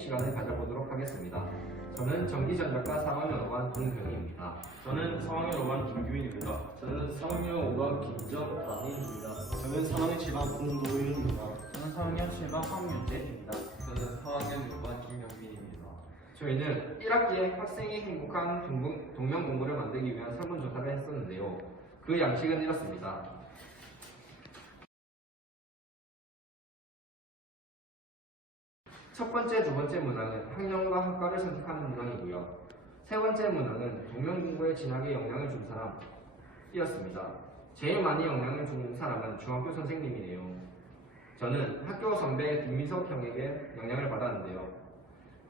시간을 가져보도록 하겠습니다. 저는 전기전자과 4학년 5반 동경입니다. 저는 상황의 5반 김규민입니다. 저는 3학년 5반 김정단입니다. 저는 3학년 7반 공도윤입니다. 저는 4학년 7반 황윤재입니다. 저는 4학년 6반 김영민입니다. 저희는 1학기에 학생이 행복한 동명 공부를 만들기 위한 설문조사를 했었는데요. 그 양식은 이렇습니다. 첫 번째, 두 번째 문항은 학년과 학과를 선택하는 문항이고요. 세 번째 문항은 동명 공부에 진학에 영향을 준 사람이었습니다. 제일 많이 영향을 준 사람은 중학교 선생님이네요. 저는 학교 선배 김미석 형에게 영향을 받았는데요.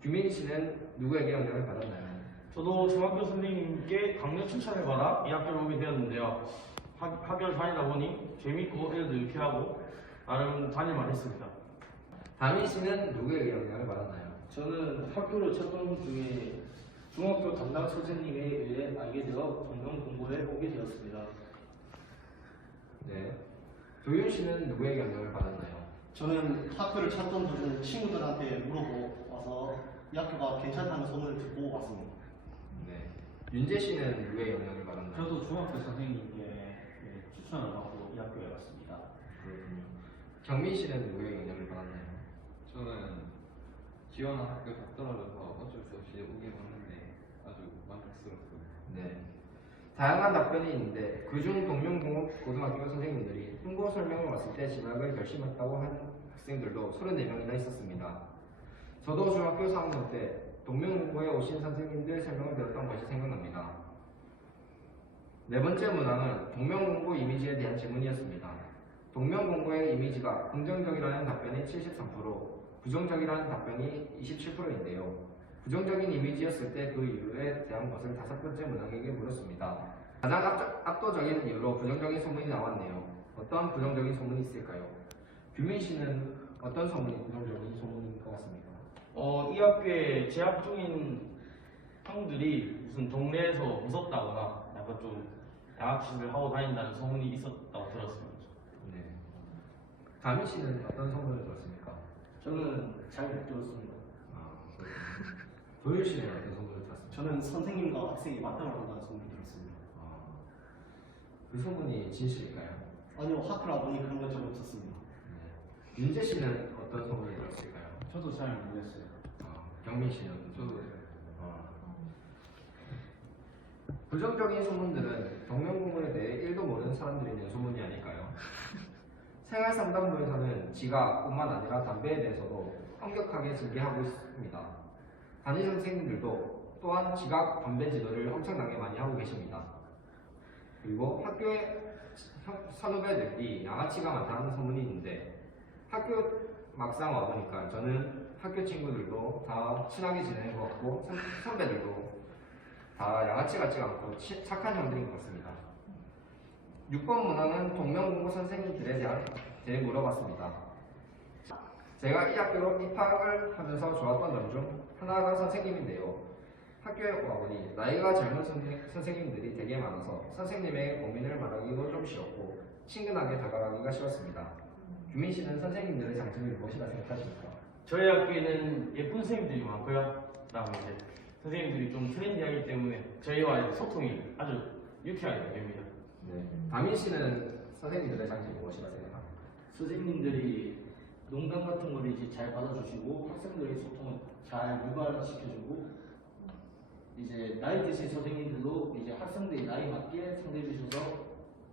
규민 씨는 누구에게 영향을 받았나요? 저도 중학교 선생님께 강력 칭찬을 받아 이 학교를 오게 되었는데요. 학, 학교를 다니다 보니 재밌고 애들도 유쾌하고 나름 다닐만 했습니다. 다민 씨는 누구에게 영향을 받았나요? 저는 학교를 찾던 중에 중학교 담당 선생님에 의해 알게 되어 동명 공부에 오게 되었습니다. 네. 조윤 씨는 누구에게 영향을 받았나요? 저는 학교를 찾던 도중 친구들한테 물어보고 와서 이 학교가 괜찮다는 소문을 듣고 왔습니다. 네. 윤재 씨는 누구의 영향을 받았나요? 저도 중학교 선생님께 예, 추천을 받고 이 학교에 왔습니다. 그렇군요. 경민 씨는 누구의 영향을 받았나요? 저는 지원한 학교 다 떨어져서 어쩔 수 없이 오긴 왔는데 아주 만족스럽고요. 네. 다양한 답변이 있는데 그중 동명공업 고등학교 선생님들이 홍보 설명을 왔을 때 진학을 결심했다고 한 학생들도 34명이나 있었습니다. 저도 중학교 3학년 때 동명공고에 오신 선생님들 설명을 들었던 것이 생각납니다. 네 번째 문항은 동명공고 이미지에 대한 질문이었습니다. 동명공고의 이미지가 긍정적이라는 답변이 73%, 부정적이라는 답변이 27%인데요. 부정적인 이미지였을 때 그 이유에 대한 것을 다섯 번째 문항에게 물었습니다. 가장 압, 압도적인 이유로 부정적인 소문이 나왔네요. 어떤 부정적인 소문이 있을까요? 규민 씨는 어떤 소문이 부정적인 소문인 것 같습니까? 어, 이 학교에 재학 중인 형들이 무슨 동네에서 무섭다거나 약간 좀 양아치를 하고 다닌다는 소문이 있었다고 들었습니다. 네. 다민 씨는 어떤 소문을 들었습니까? 저는 잘 못 들었습니다. 아, 그렇군요. 도윤 씨는 어떤 소문을 들었습니까? 저는 선생님과 학생이 맞다고 한다는 소문을 들었습니다. 아, 그 소문이 진실일까요? 아니요, 학교를 와보니 그런 건 전혀 없었습니다. 네. 윤재 씨는 어떤 소문을 들었을까요? 저도 잘 모르겠어요. 아, 경민 씨는 저도 아. 부정적인 소문들은 동명공부에 대해 1도 모르는 사람들이 낸 소문이 아닐까요? 생활상담부에서는 지각뿐만 아니라 담배에 대해서도 엄격하게 징계하고 있습니다. 담임 선생님들도 또한 지각, 담배 지도를 엄청나게 많이 하고 계십니다. 그리고 학교에 선- 선후배들이 양아치가 많다는 소문이 있는데 학교 막상 와보니까 저는 학교 친구들도 다 친하게 지내는 것 같고 선, 선배들도 다 양아치 같지 않고 치- 착한 형들인 것 같습니다. 6번 문항은 동명 선생님들에 대한 대해 물어봤습니다. 제가 이 학교로 입학을 하면서 좋았던 점 중 하나가 선생님인데요. 학교에 와보니 나이가 젊은 선생, 선생님들이 되게 많아서 선생님에게 고민을 말하기도 좀 싫었고 친근하게 다가가기가 싫었습니다. 규민 씨는 선생님들의 장점이 무엇이라 생각하십니까? 저희 학교에는 예쁜 선생님들이 많고요. 그다음에 이제 선생님들이 좀 트렌디하기 때문에 저희와의 소통이 아주 유쾌하게 됩니다. 네. 다민 씨는 선생님들의 장점이 무엇이라 생각합니까? 선생님들이 농담 같은 걸 이제 잘 받아주시고 학생들의 소통을 잘 유발시켜주고 이제 나이 드신 선생님들도 이제 학생들의 나이 맞게 상대해 주셔서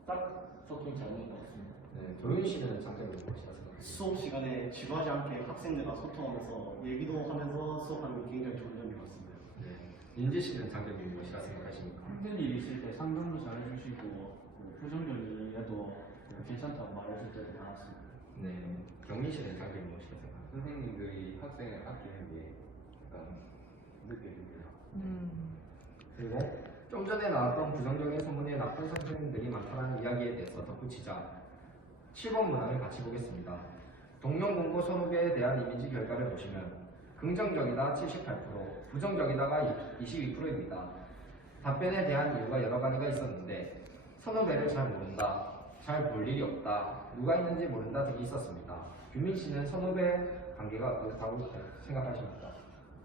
딱 소통이 잘 되는 것 같습니다. 네. 도윤 씨는 장점이 무엇이라 생각합니까? 수업 시간에 지루하지 않게 학생들과 소통하면서 얘기도 하면서 수업하는 게 굉장히 좋은 점인 것 같습니다. 네. 윤지 씨는 장점이 무엇이라 생각하십니까? 힘든 일 있을 때 상담도 잘 해주시고 그 부정적이라도 그 괜찮다고 말해줄 때도 많았습니다. 네. 경민 씨는 장점이 무엇이라 생각합니까? 선생님들이 학생을 아끼는 게 약간 느껴집니다. 그리고 좀 전에 나왔던 부정적인 소문에 나쁜 선생님들이 많다는 이야기에 대해서 덧붙이자 7번 문항을 같이 보겠습니다. 동명공고 선후배에 대한 이미지 결과를 보시면 긍정적이다 78%, 부정적이다가 22%입니다. 답변에 대한 이유가 여러 가지가 있었는데 선후배를 잘 모른다, 잘 볼 일이 없다, 누가 있는지 모른다 등이 있었습니다. 규민 씨는 선후배 관계가 어떻다고 생각하십니까?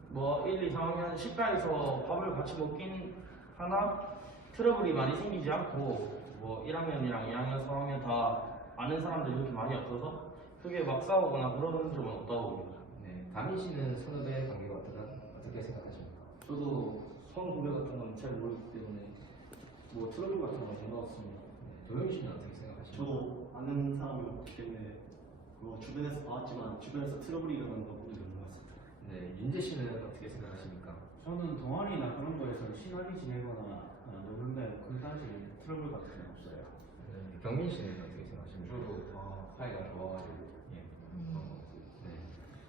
뭐 1, 2, 3학년 식당에서 밥을 같이 먹긴 하나 트러블이 많이 생기지 않고 뭐 1학년이랑 2학년, 3학년 다 아는 사람들이 그렇게 많이 없어서 크게 막 싸우거나 그런 적은 없다고 봅니다. 네, 다민 씨는 선후배 관계가 어떠다, 어떻게 생각하십니까? 저도 선후배 같은 건 잘 모르기 때문에 뭐 트러블 같은 같습니다. 네, 도영 씨는 어떻게 생각하십니까? 저도 아는 사람이 없기 때문에 뭐 주변에서 봐왔지만 주변에서 트러블이 일어나는 거 본 적이 없는 것 같습니다. 네, 윤재 씨는 어떻게 생각하십니까? 저는 동아리나 그런 거에서 친하게 지내거나 어, 노는데 그다지 트러블 같은 건 없어요. 네, 경민 씨는 어떻게 생각하십니까? 저도 다 사이가 좋아가지고 예. 네.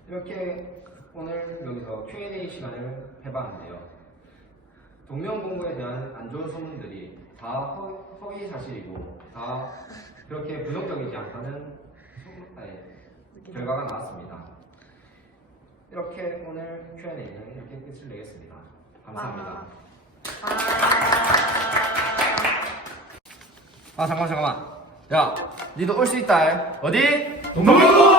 이렇게 오늘 여기서 Q&A 시간을 해봤는데요. 동명 공부에 대한 안 좋은 소문들이 다 허, 허위 사실이고 다 그렇게 부정적이지 않다는 아니, 결과가 나왔습니다. 이렇게 오늘 Q&A는 이렇게 끝을 내겠습니다. 감사합니다. 아 잠깐만 잠깐만. 야, 니도 올 수 있다. 어디? 동명공부!